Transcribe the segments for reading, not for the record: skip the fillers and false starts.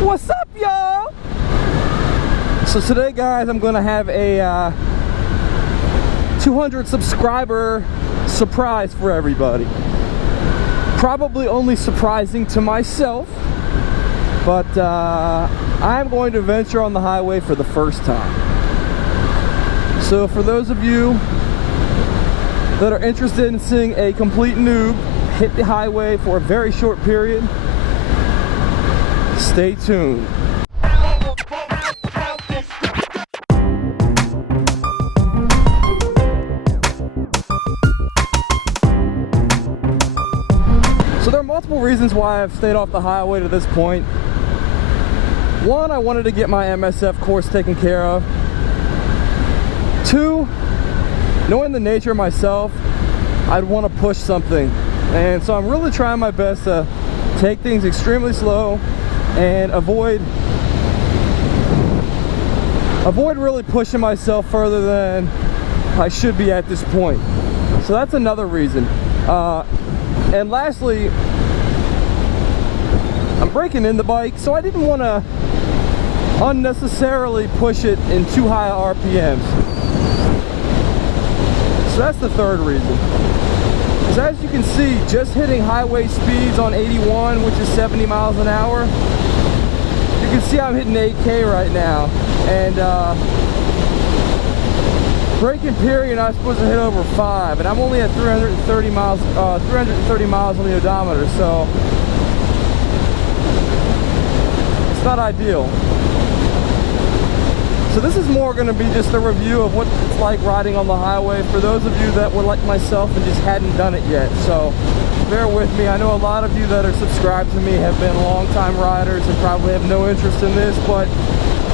What's up, y'all? So today, guys, I'm gonna have a 200 subscriber surprise for everybody. Probably only surprising to myself, but I'm going to venture on the highway for the first time. So for those of you that are interested in seeing a complete noob hit the highway for a very short period, stay tuned. So there are multiple reasons why I've stayed off the highway to this point. One, I wanted to get my MSF course taken care of. Two, knowing the nature of myself, I'd want to push something. And so I'm really trying my best to take things extremely slow and avoid really pushing myself further than I should be at this point. So that's another reason. And lastly, I'm breaking in the bike, so I didn't want to unnecessarily push it in too high RPMs. So that's the third reason. Because as you can see, just hitting highway speeds on 81, which is 70 miles an hour, you can see I'm hitting 8K right now. And braking period, I'm supposed to hit over 5, and I'm only at 330 miles on the odometer, so it's not ideal. So this is more going to be just a review of what it's like riding on the highway for those of you that were like myself and just hadn't done it yet. So bear with me. I know a lot of you that are subscribed to me have been long-time riders and probably have no interest in this, but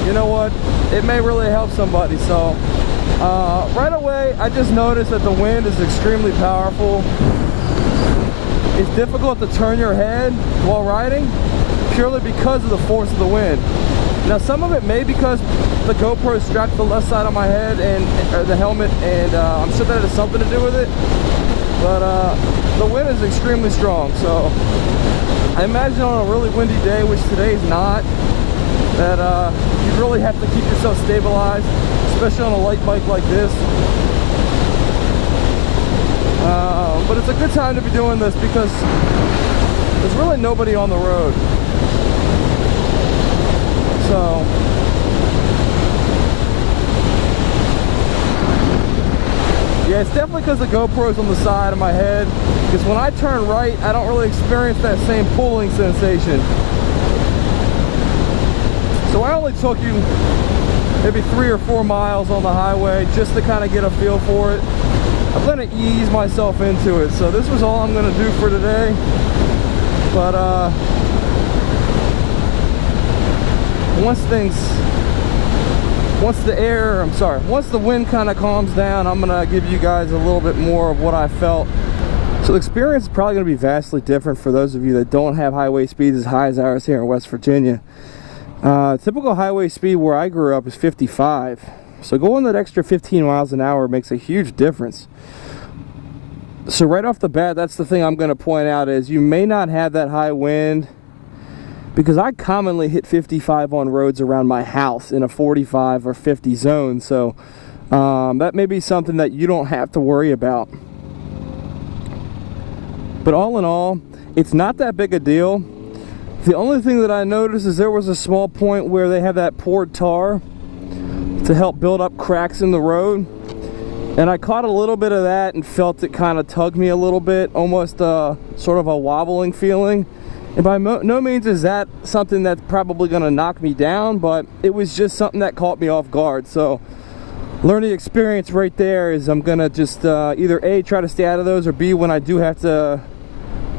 you know what? It may really help somebody. So right away, I just noticed that the wind is extremely powerful. It's difficult to turn your head while riding purely because of the force of the wind. Now, some of it may because the GoPro is strapped to the left side of my head or the helmet, and I'm sure that has something to do with it. But the wind is extremely strong, so I imagine on a really windy day, which today is not, that you really have to keep yourself stabilized, especially on a light bike like this. But it's a good time to be doing this because there's really nobody on the road. So yeah, it's definitely because the GoPro's on the side of my head, because when I turn right, I don't really experience that same pulling sensation. So I only took you maybe 3 or 4 miles on the highway just to kind of get a feel for it. I'm going to ease myself into it. So this was all I'm going to do for today. But once the wind kind of calms down, I'm going to give you guys a little bit more of what I felt. So the experience is probably going to be vastly different for those of you that don't have highway speeds as high as ours here in West Virginia. Typical highway speed where I grew up is 55. So going that extra 15 miles an hour makes a huge difference. So right off the bat, that's the thing I'm going to point out is you may not have that high wind, because I commonly hit 55 on roads around my house in a 45 or 50 zone. So that may be something that you don't have to worry about. But all in all, it's not that big a deal. The only thing that I noticed is there was a small point where they have that poured tar to help build up cracks in the road. And I caught a little bit of that and felt it kind of tug me a little bit, almost sort of a wobbling feeling. And by no means is that something that's probably going to knock me down, but it was just something that caught me off guard. So learning experience right there is I'm going to just either A, try to stay out of those, or B, when I do have to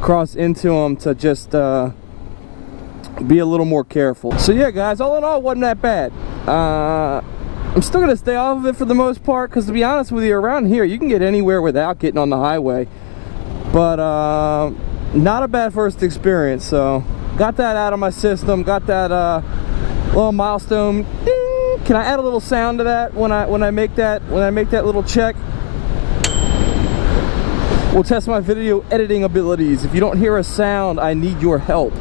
cross into them, to just be a little more careful. So yeah, guys, all in all, it wasn't that bad. I'm still going to stay off of it for the most part, because to be honest with you, around here you can get anywhere without getting on the highway. But not a bad first experience. So got that out of my system, got that little milestone. Ding! Can I add a little sound to that when I make that little check? We'll test my video editing abilities. If you don't hear a sound, I need your help.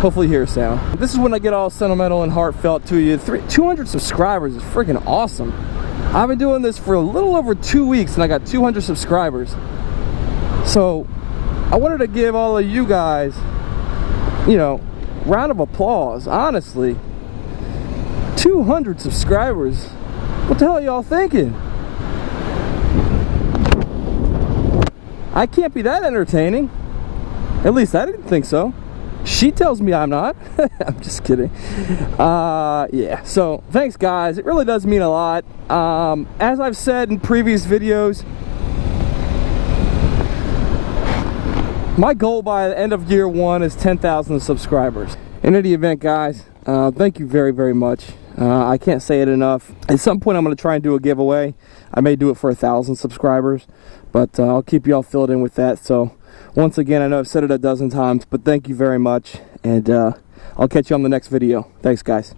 Hopefully you hear a sound. This is when I get all sentimental and heartfelt to you. 200 subscribers is freaking awesome. I've been doing this for a little over 2 weeks and I got 200 subscribers. So I wanted to give all of you guys, you know, round of applause. Honestly, 200 subscribers. What the hell are y'all thinking? I can't be that entertaining. At least I didn't think so. She tells me I'm not. I'm just kidding. Yeah, so thanks guys. It really does mean a lot. As I've said in previous videos, my goal by the end of year 1 is 10,000 subscribers. In any event, guys, thank you very, very much. I can't say it enough. At some point I'm going to try and do a giveaway. I may do it for 1,000 subscribers, but I'll keep you all filled in with that. So once again, I know I've said it a dozen times, but thank you very much, and I'll catch you on the next video. Thanks, guys.